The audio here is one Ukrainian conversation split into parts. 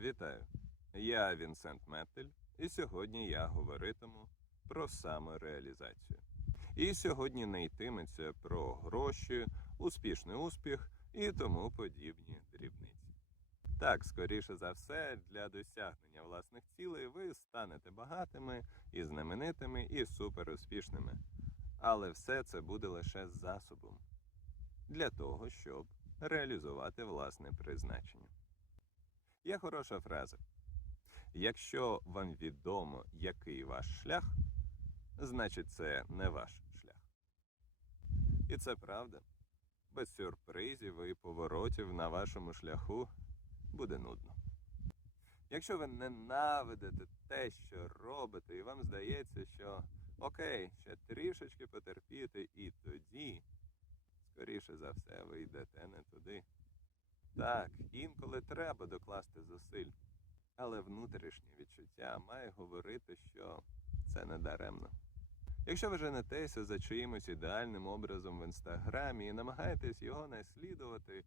Вітаю! Я Вінсент Меттель, і сьогодні я говоритиму про самореалізацію. І сьогодні не йтиметься про гроші, успішний успіх і тому подібні дрібниці. Так, скоріше за все, для досягнення власних цілей ви станете багатими і знаменитими, і суперуспішними. Але все це буде лише засобом для того, щоб реалізувати власне призначення. Є хороша фраза. Якщо вам відомо, який ваш шлях, значить це не ваш шлях. І це правда. Без сюрпризів і поворотів на вашому шляху буде нудно. Якщо ви ненавидите те, що робите, і вам здається, що окей, ще трішечки потерпіти, і тоді, скоріше за все, ви йдете не туди. Так, інколи треба докласти зусиль, але внутрішнє відчуття має говорити, що це не даремно. Якщо ви женетеся за чиїмось ідеальним образом в інстаграмі і намагаєтесь його наслідувати,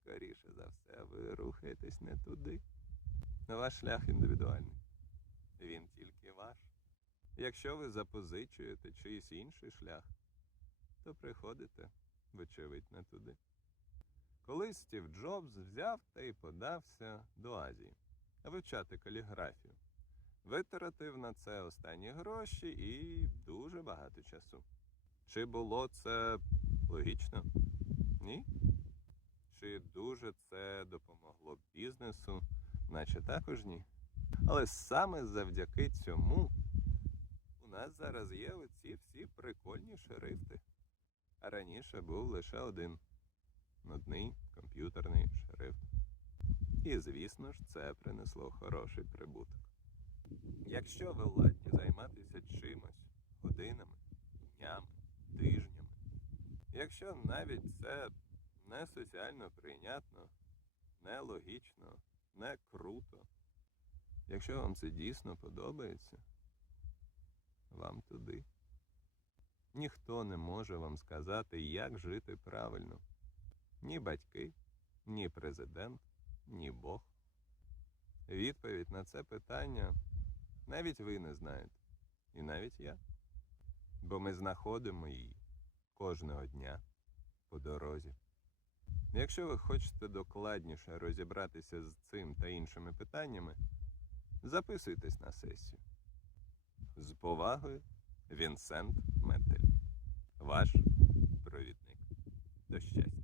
скоріше за все, ви рухаєтесь не туди. Ваш шлях індивідуальний. Він тільки ваш. Якщо ви запозичуєте чийсь інший шлях, то приходите, вочевидь, не туди. Колись Стів Джобс взяв та й подався до Азії вивчати каліграфію. Витратив на це останні гроші і дуже багато часу. Чи було це логічно? Ні? Чи дуже це допомогло бізнесу? Наче також ні. Але саме завдяки цьому у нас зараз є оці всі прикольні шрифти. А раніше був лише один нудний комп'ютерний шрифт. І, звісно ж, це принесло хороший прибуток. Якщо ви ладні займатися чимось годинами, днями, тижнями, якщо навіть це не соціально прийнятно, не логічно, не круто, якщо вам це дійсно подобається, вам туди. Ніхто не може вам сказати, як жити правильно. Ні батьки, ні президент, ні Бог. Відповідь на це питання навіть ви не знаєте, і навіть я. Бо ми знаходимо її кожного дня по дорозі. Якщо ви хочете докладніше розібратися з цим та іншими питаннями, записуйтесь на сесію. З повагою, Вінсент Метель, ваш провідник до щастя.